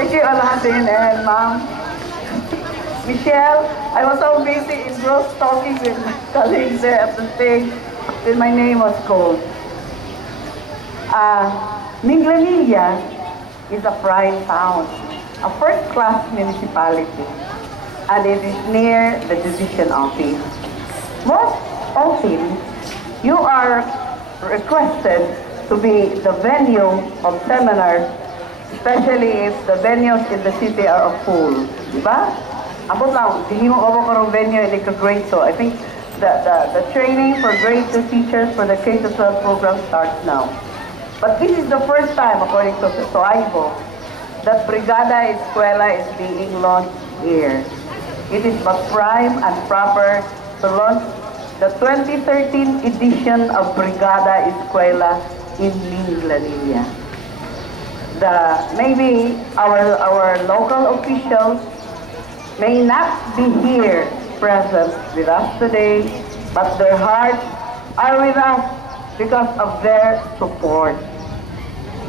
Thank you, Aladdin and Ma'am. Michelle, I was so busy in Gross talking with my colleagues there at the stage that my name was called. Minglanilla is a prime town, a first-class municipality, and it is near the division office. Most often, you are requested to be the venue of seminars, especially if the venues in the city are full. Diba? Abot lang, hindi mo ako karong venue, hindi ka grade. So I think the training for grade 2 teachers for the K-12 program starts now. But this is the first time, according to SOAIBO, that Brigada Escuela is being launched here. It is but prime and proper to launch the 2013 edition of Brigada Escuela in Minglanilla. Maybe our local officials may not be here present with us today, but their hearts are with us because of their support.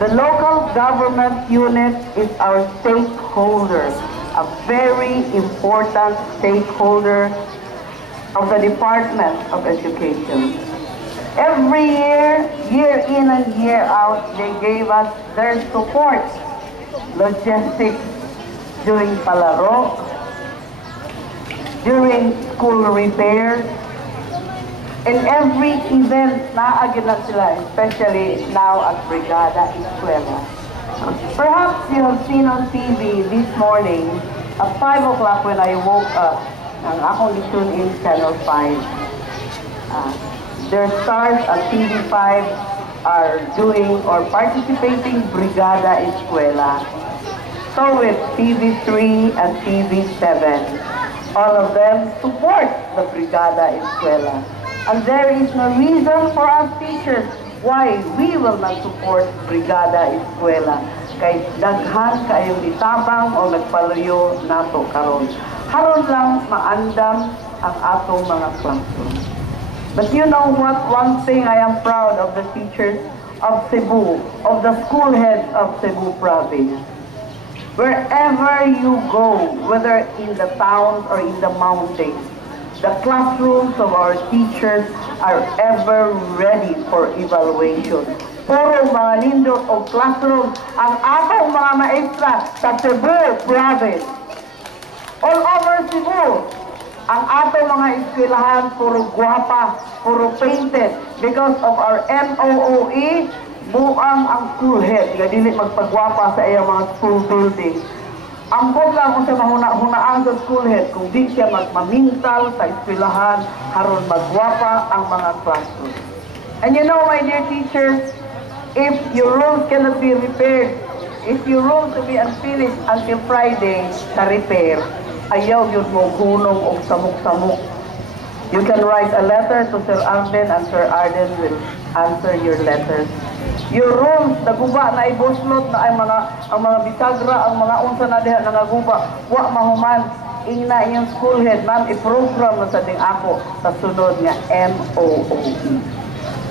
The local government unit is our stakeholder, a very important stakeholder of the Department of Education. Every year, year in and year out, they gave us their support, logistics during palaro, during school repairs, in every event, naagad na sila, especially now at Brigada Escuela. Perhaps you have seen on TV this morning, at 5 o'clock when I woke up, ang akong tune in Channel 5. Their stars at TV5 are doing or participating Brigada Escuela. So with TV3 and TV7, all of them support the Brigada Escuela. And there is no reason for us teachers why we will not support Brigada Escuela. Kay daghan kayong itabang o nagpaluyo nato karon. Haron lang maandam ang atong mga classroom. But you know what? One thing I am proud of the teachers of Cebu, of the school heads of Cebu province. Wherever you go, whether in the towns or in the mountains, the classrooms of our teachers are ever ready for evaluation. Puro mga lindot o classroom ang atong mga maestra sa Cebu province. All over Cebu, ang atong mga eskwelahan puro guwapa, puro painted because of our MOOE, buang ang school head, nga dili magpagwapa sa iyang mga school buildings. Ang lang kung sa mahuna-hunaan sa school head, kung di siya magmamintal sa eskwelahan, haron magwapa ang mga classroom. And you know, my dear teachers, if your rooms cannot be repaired, if your rooms to be unfinished until Friday sa repair, ayaw yun mo gunong o samuk-samuk. You can write a letter to Sir Arden and Sir Arden will answer your letters. Your rooms, naguba na ibuslot na ay ang mga bisagra, ang mga unsa na diha nangaguba, wa mahuman, ingna inyong school head, ma'am, i-program na sa ding ako sa sunod nga MOOE.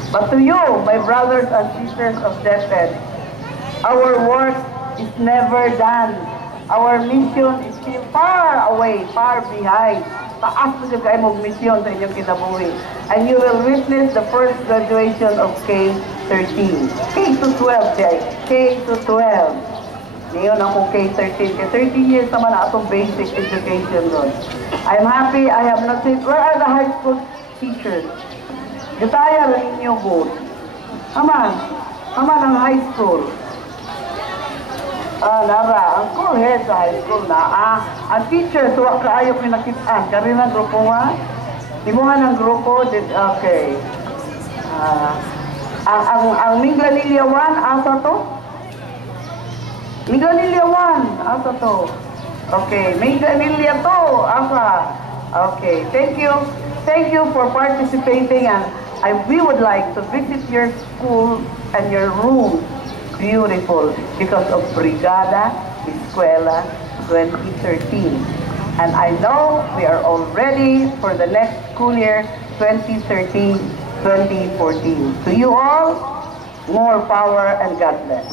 But to you, my brothers and sisters of DepEd, our work is never done. Our mission is still far away, far behind. Taas na kayo mong mission sa inyong kinabuhi. And you will witness the first graduation of K-13. K-12, K-12. Ngayon ako K-13. K-13 years naman na atong basic education doon. I'm happy, I have not seen, where are the high school teachers? Desire rin inyo vote. Aman ang high school. Nara, ang school head sa high school na. Ang teacher, suwak kaayok yung nakitaan. Kari ng grupo nga? Timuhan ng grupo, okay. Ang Minglanilla 1, asa to? Minglanilla 1, asa to? Okay, Minglanilla 2, asa? Okay, thank you. Thank you for participating and we would like to visit your school and your room. Beautiful because of Brigada Escuela 2013. And I know we are all ready for the next school year 2013-2014. To you all, more power and God bless.